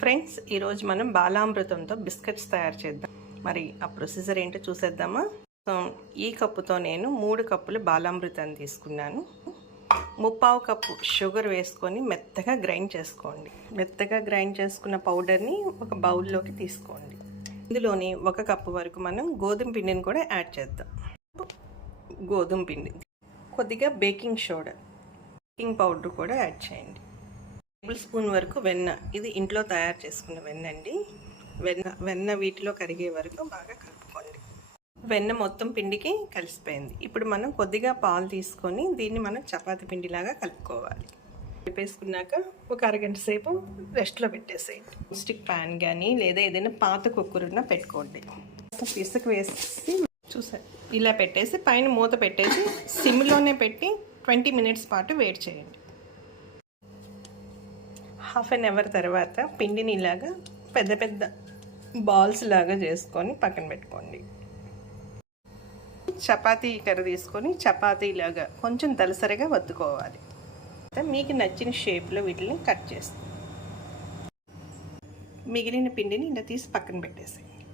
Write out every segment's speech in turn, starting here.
Friends ఈరోజు మనం బాలామృతంతో biscuits తయారు చేద్దాం. మరి ఆ ప్రొసీజర్ ఏంటో చూసేద్దామా? సో ఈ కప్పుతో నేను మూడు కప్పులు బాలామృతం తీసుకున్నాను. ముప్పావు కప్పు షుగర్ వేసుకొని మెత్తగా గ్రైండ్ చేసుకోండి. మెత్తగా గ్రైండ్ చేసుకున్న పౌడర్ని ఒక బౌల్లోకి తీసుకోండి. ఇందులోని ఒక కప్పు వరకు మనం గోధుమ పిండిని కూడా యాడ్ చేద్దాం. గోధుమ పిండి. కొద్దిగా బేకింగ్ సోడా. బేకింగ్ పౌడర్ కూడా యాడ్ చేయండి. టేబుల్ స్పూన్ వరకు వెన్న. ఇది ఇంట్లో తయారు చేసుకున్న వెన్న అండి. వెన్న వెన్న వీటిలో కరిగే వరకు బాగా కలుపుకోండి. వెన్న మొత్తం పిండికి కలిసిపోయింది. ఇప్పుడు మనం కొద్దిగా పాలు తీసుకొని దీన్ని మనం చపాతి పిండిలాగా కలుపుకోవాలి. కలిపేసుకున్నాక ఒక అరగంట సేపు రెస్ట్లో పెట్టేసేయండి. స్టిక్ ప్యాన్ కానీ లేదా ఏదైనా పాత కుక్కరున్నా పెట్టుకోండి. పిసకు వేసి చూసారు. ఇలా పెట్టేసి పైన మూత పెట్టేసి సిమ్లోనే పెట్టి ట్వంటీ మినిట్స్ పాటు వెయిట్ చేయండి. హాఫ్ అన్ అవర్ తర్వాత పిండిని ఇలాగా పెద్ద పెద్ద బాల్స్ లాగా చేసుకొని పక్కన పెట్టుకోండి. చపాతీ కర్ర తీసుకొని చపాతీలాగా కొంచెం దలసరిగా వత్తుకోవాలి. మీకు నచ్చిన షేప్లో వీటిని కట్ చేస్తాం. మిగిలిన పిండిని ఇలా తీసి పక్కన పెట్టేసేయండి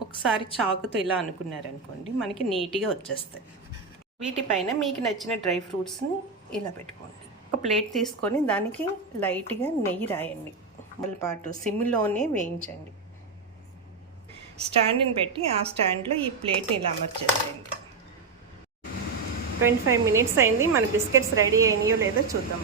ఒకసారి చాకుతో ఇలా అనుకున్నారనుకోండి మనకి నీట్గా వచ్చేస్తాయి. వీటిపైన మీకు నచ్చిన డ్రై ఫ్రూట్స్ని ఇలా పెట్టుకోండి. ప్లేట్ తీసుకొని దానికి లైట్గా నెయ్యి రాయండి. పాటు సిమ్లోనే వేయించండి. స్టాండ్ని పెట్టి ఆ స్టాండ్లో ఈ ప్లేట్ని ఇలా అమర్చేసేయండి ట్వంటీ ఫైవ్ మినిట్స్ అయింది. మన బిస్కెట్స్ రెడీ అయినాయో లేదో చూద్దాం.